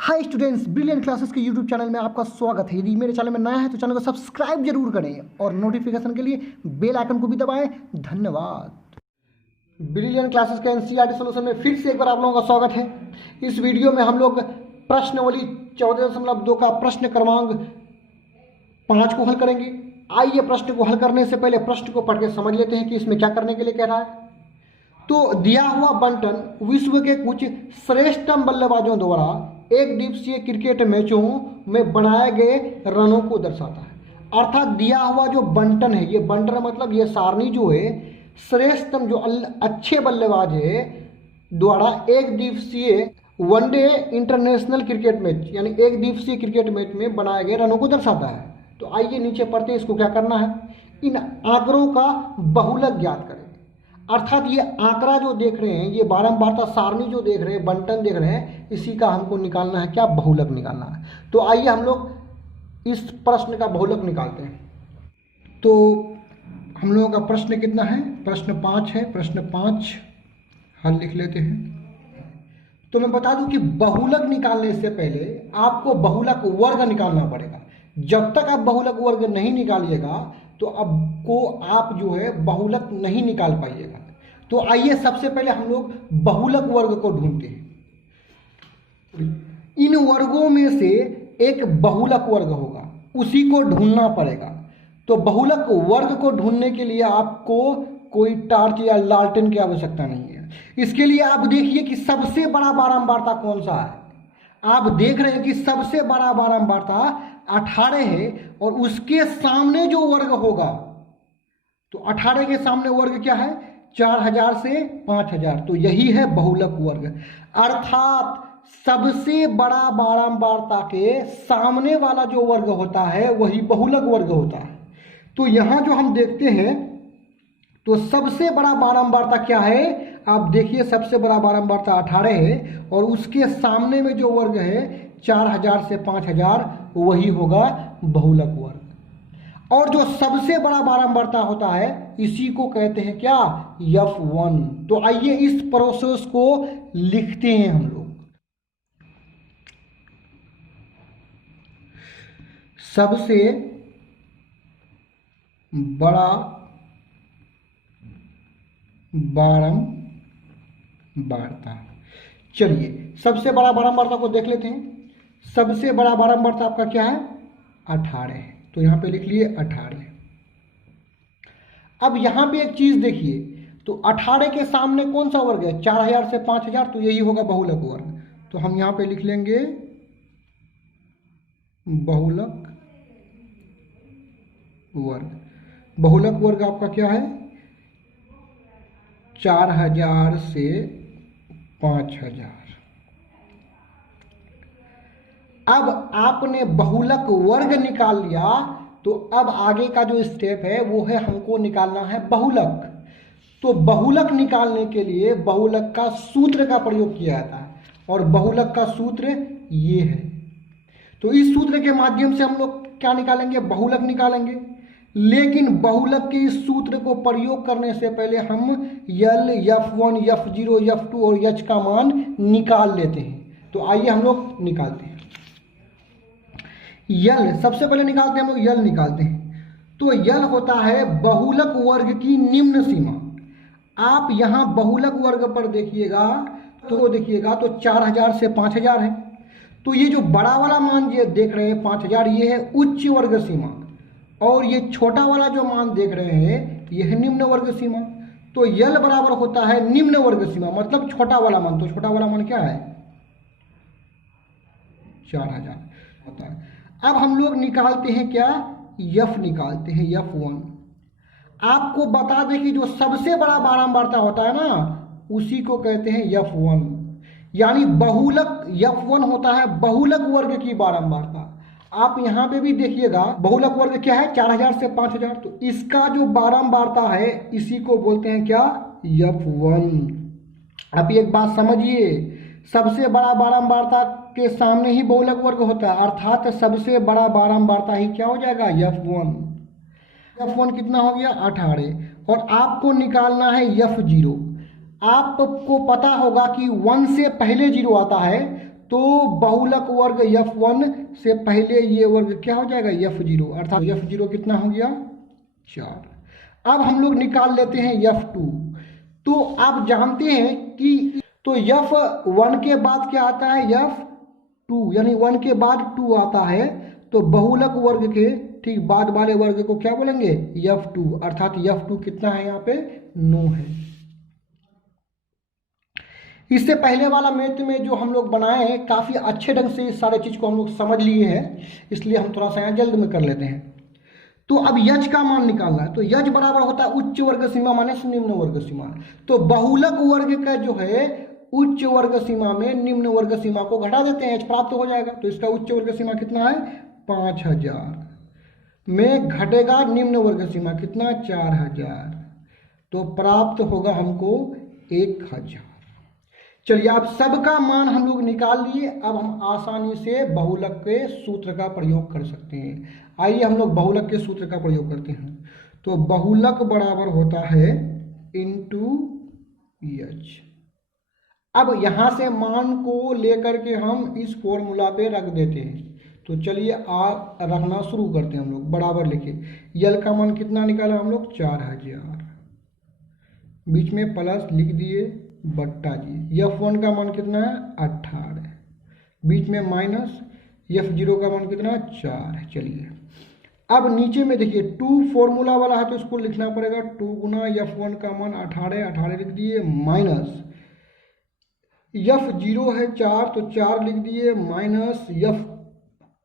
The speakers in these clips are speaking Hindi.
हाय स्टूडेंट्स, ब्रिलियंट क्लासेस के यूट्यूब चैनल में आपका स्वागत है। यदि मेरे चैनल में नया है तो चैनल को सब्सक्राइब जरूर करें और नोटिफिकेशन के लिए बेल आइकन को भी दबाएं। धन्यवाद। ब्रिलियंट क्लासेस के एनसीईआरटी सॉल्यूशन में फिर से एक बार आप लोगों का स्वागत है। इस वीडियो में हम लोग प्रश्नावली 14.2 का प्रश्न क्रमांक 5 को हल करेंगे। आइए प्रश्न को हल करने से पहले प्रश्न को पढ़ के समझ लेते हैं कि इसमें क्या करने के लिए कह रहा है। तो दिया हुआ बंटन विश्व के कुछ श्रेष्ठतम बल्लेबाजों द्वारा एक दिवसीय क्रिकेट मैचों में बनाए गए रनों को दर्शाता है। अर्थात दिया हुआ जो बंटन है, ये बंटन मतलब ये सारणी जो है श्रेष्ठतम जो अच्छे बल्लेबाज है द्वारा एक दिवसीय वनडे इंटरनेशनल क्रिकेट मैच यानी एक दिवसीय क्रिकेट मैच में बनाए गए रनों को दर्शाता है। तो आइए नीचे पढ़ते हैं इसको क्या करना है। इन आंकड़ों का बहुलक ज्ञात करें। अर्थात ये आंकड़ा जो देख रहे हैं, ये बारंबारता सारणी जो देख रहे हैं, बंटन देख रहे हैं, इसी का हमको निकालना है क्या, बहुलक निकालना है। तो आइए हम लोग इस प्रश्न का बहुलक निकालते हैं। तो हम लोगों का प्रश्न कितना है, प्रश्न 5 है। प्रश्न 5 हल लिख लेते हैं। तो मैं बता दूं कि बहुलक निकालने से पहले आपको बहुलक वर्ग निकालना पड़ेगा। जब तक आप बहुलक वर्ग नहीं निकालिएगा तो आप जो है बहुलक नहीं निकाल पाइएगा। तो आइए सबसे पहले हम लोग बहुलक वर्ग को ढूंढते हैं। इन वर्गों में से एक बहुलक वर्ग होगा, उसी को ढूंढना पड़ेगा। तो बहुलक वर्ग को ढूंढने के लिए आपको कोई टार्च या लालटेन की आवश्यकता नहीं है। इसके लिए आप देखिए कि सबसे बड़ा बारंबारता कौन सा है। आप देख रहे हैं कि सबसे बड़ा बारंबारता 18 है और उसके सामने जो वर्ग होगा, तो 18 के सामने वर्ग क्या है, 4000 से 5000। तो यही है बहुलक वर्ग। अर्थात सबसे बड़ा बारंबारता के सामने वाला जो वर्ग होता है वही बहुलक वर्ग होता है। तो यहां जो हम देखते हैं तो सबसे बड़ा बारंबारता क्या है, आप देखिए सबसे बड़ा बारंबारता 18 है और उसके सामने में जो वर्ग है 4000 से 5000, वही होगा बहुलक वर्ग। और जो सबसे बड़ा बारंबारता होता है इसी को कहते हैं क्या, F1। तो आइए इस प्रोसेस को लिखते हैं हम लोग। सबसे बड़ा बारंबारता, चलिए सबसे बड़ा बारंबारता को देख लेते हैं। सबसे बड़ा बारंबारता आपका क्या है, 18 है। तो यहां पे लिख लिए 18। अब यहां पे एक चीज देखिए, तो 18 के सामने कौन सा वर्ग है, 4000 से 5000, तो यही होगा बहुलक वर्ग। तो हम यहां पे लिख लेंगे बहुलक वर्ग। बहुलक वर्ग आपका क्या है, 4000 से 5000। अब आपने बहुलक वर्ग निकाल लिया, तो अब आगे का जो स्टेप है वो है हमको निकालना है बहुलक। तो बहुलक निकालने के लिए बहुलक का सूत्र का प्रयोग किया जाता है और बहुलक का सूत्र ये है। तो इस सूत्र के माध्यम से हम लोग क्या निकालेंगे, बहुलक निकालेंगे। लेकिन बहुलक के इस सूत्र को प्रयोग करने से पहले हम L, F1, F0, F2 और H का मान निकाल लेते हैं। तो आइए हम लोग निकालते हैं। यल सबसे पहले निकालते हैं हम लोग, यल निकालते हैं। तो यल होता है बहुलक वर्ग की निम्न सीमा। आप यहां बहुलक वर्ग पर देखिएगा तो 4000 से 5000 है। तो ये जो बड़ा वाला मान ये देख रहे हैं 5000, ये है उच्च वर्ग सीमा, और ये छोटा वाला जो मान देख रहे हैं ये है निम्न वर्ग सीमा। तो यल बराबर होता है निम्न वर्ग सीमा, मतलब छोटा वाला मान। तो छोटा वाला मान क्या है, 4000 होता है। अब हम लोग निकालते हैं क्या, F निकालते हैं, F1। आपको बता दें कि जो सबसे बड़ा बारंबारता होता है ना, उसी को कहते हैं F1। यानी बहुलक F1 होता है बहुलक वर्ग की बारंबारता। आप यहां पे भी देखिएगा बहुलक वर्ग क्या है, 4000 से 5000। तो इसका जो बारंबारता है इसी को बोलते हैं क्या, F1। आप एक बात समझिए, सबसे बड़ा बारंबारता के सामने ही बहुलक वर्ग होता है, अर्थात सबसे बड़ा बारंबारता ही क्या हो जाएगा, F1। F1 कितना हो गया, 18। और आपको निकालना है F0। आपको पता होगा कि 1 से पहले 0 आता है, तो बहुलक वर्ग F1 से पहले ये वर्ग क्या हो जाएगा F0, अर्थात F0 कितना हो गया 4। अब हम लोग निकाल लेते हैं F2। तो आप जानते हैं कि तो F1 के बाद क्या आता है F2, यानी 1 के बाद 2 आता है। तो बहुलक वर्ग के ठीक बाद वाले वर्ग को क्या बोलेंगे F2, अर्थात F2 कितना है यहाँ पे 9 है। इससे पहले वाला मैथ में जो हम लोग बनाए हैं काफ़ी अच्छे ढंग से इस सारे चीज़ को हम लोग समझ लिए हैं, इसलिए हम थोड़ा सा यहाँ जल्द में कर लेते हैं। तो अब यज का मान निकालना है। तो यज बराबर होता है उच्च वर्ग सीमा माइनस निम्न वर्ग सीमा। तो बहुलक वर्ग का जो है उच्च वर्ग सीमा में निम्न वर्ग सीमा को घटा देते हैं, यज प्राप्त हो जाएगा। तो इसका उच्च वर्ग सीमा कितना है 5000 में घटेगा निम्न वर्ग सीमा कितना 4000, तो प्राप्त होगा हमको 1000। चलिए अब सबका मान हम लोग निकाल लिए। अब हम आसानी से बहुलक के सूत्र का प्रयोग कर सकते हैं। आइए हम लोग बहुलक के सूत्र का प्रयोग करते हैं। तो बहुलक बराबर होता है इंटू यच। अब यहाँ से मान को लेकर के हम इस फॉर्मूला पे रख देते हैं। तो चलिए आप रखना शुरू करते हैं। हम लोग बराबर लिखे, यल का मान कितना निकाला हम लोग 4000, बीच में प्लस लिख दिए बट्टा जी। F1 का मान कितना है 18, बीच में माइनस F0 का मान कितना 4 है। चलिए अब नीचे में देखिए 2 फॉर्मूला वाला है तो इसको लिखना पड़ेगा 2 गुना F1 का मान 18 लिख दिए, माइनस F0 है 4 तो 4 लिख दिए, माइनस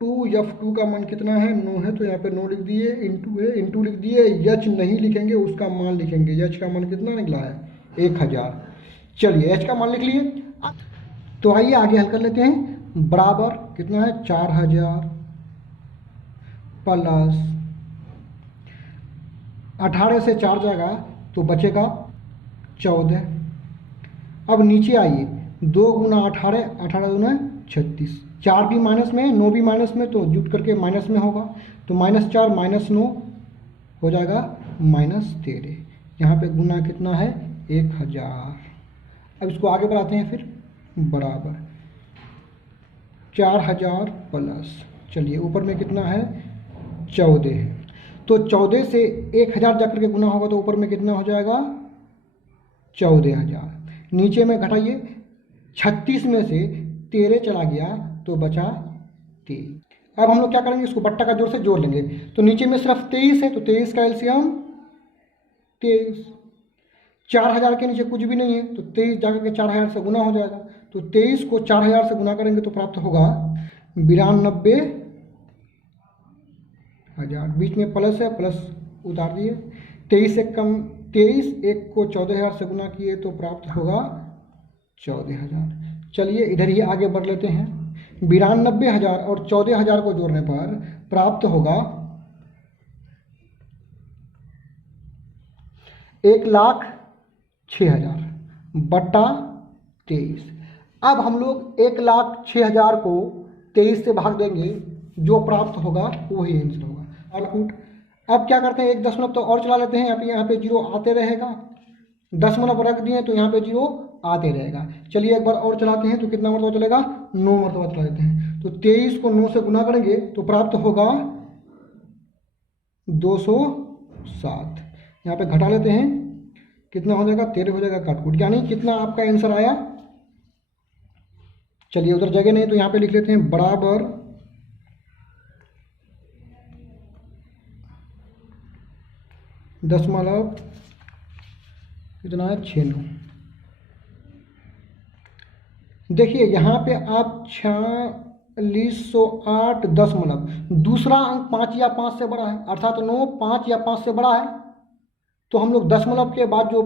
F2 का मान कितना है 9 है तो यहाँ पे 9 लिख दिए, इंटू है इंटू लिख दिए। यच नहीं लिखेंगे, उसका मान लिखेंगे। यच का मान कितना निकला है 1000। चलिए एच का मान लिख लिए। तो आइए आगे हल कर लेते हैं। बराबर कितना है 4000 प्लस 18 से 4 जाएगा तो बचेगा 14। अब नीचे आइए 2 गुना 18 दूना 36, 4 भी माइनस में 9 भी माइनस में, तो जुट करके माइनस में होगा। तो -4 -9 हो जाएगा -13। यहाँ पे गुना कितना है 1000। अब इसको आगे बढ़ाते हैं। फिर बराबर 4000 प्लस, चलिए ऊपर में कितना है 14 है। तो 14 से 1000 जाकर के गुना होगा तो ऊपर में कितना हो जाएगा 14000। नीचे में घटाइए, 36 में से 13 चला गया तो बचा 23। अब हम लोग क्या करेंगे, इसको बट्टा का जोड़ से जोड़ लेंगे। तो नीचे में सिर्फ 23 है तो 23 का एलसीएम 23। 4000 के नीचे कुछ भी नहीं है तो 23 जाकर के 4000 से गुना हो जाएगा। तो 23 को 4000 से गुना करेंगे तो प्राप्त होगा 92,000। बीच में प्लस है, प्लस उतार दिए। 23 एक कम 23, एक को 14000 से गुना किए तो प्राप्त होगा 14000। चलिए इधर ही आगे बढ़ लेते हैं। 92,000 और 14000 को जोड़ने पर प्राप्त होगा 1,06,000 बट्टा 23। अब हम लोग 1,06,000 को 23 से भाग देंगे, जो प्राप्त होगा वही आंसर होगा। आउटपुट अब क्या करते हैं, 1 दशमलव तो और चला लेते हैं। यहाँ पे 0 आते रहेगा, दशमलव रख दिए तो यहाँ पे 0 आते रहेगा। चलिए एक बार और चलाते हैं तो कितना मरतबा चलेगा 9 मरतबा चला देते हैं। तो 23 को 9 से गुना करेंगे तो प्राप्त होगा 207। यहाँ पे घटा लेते हैं, कितना हो जाएगा 13 हो जाएगा काटकूट, यानी कितना आपका आंसर आया। चलिए उधर जगह नहीं तो यहाँ पे लिख लेते हैं बराबर दशमलव कितना है 69। देखिए यहाँ पे आप 4608 दशमलव, दूसरा अंक 5 या 5 से बड़ा है, अर्थात 9 5 या 5 से बड़ा है। तो हम लोग दशमलव के बाद जो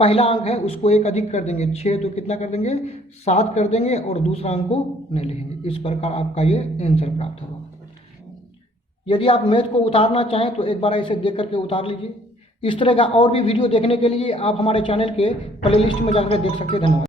पहला अंक है उसको 1 अधिक कर देंगे, 6 तो कितना कर देंगे 7 कर देंगे और दूसरा अंक को नहीं लिखेंगे। इस प्रकार आपका ये आंसर प्राप्त होगा। यदि आप मैथ को उतारना चाहें तो एक बार ऐसे देख करके उतार लीजिए। इस तरह का और भी वीडियो देखने के लिए आप हमारे चैनल के प्लेलिस्ट में जाकर देख सकते हैं। धन्यवाद।